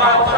Thank you.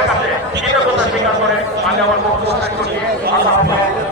আমি আমার বক্তব্য শেষ করছি আল্লাহ হাফেজ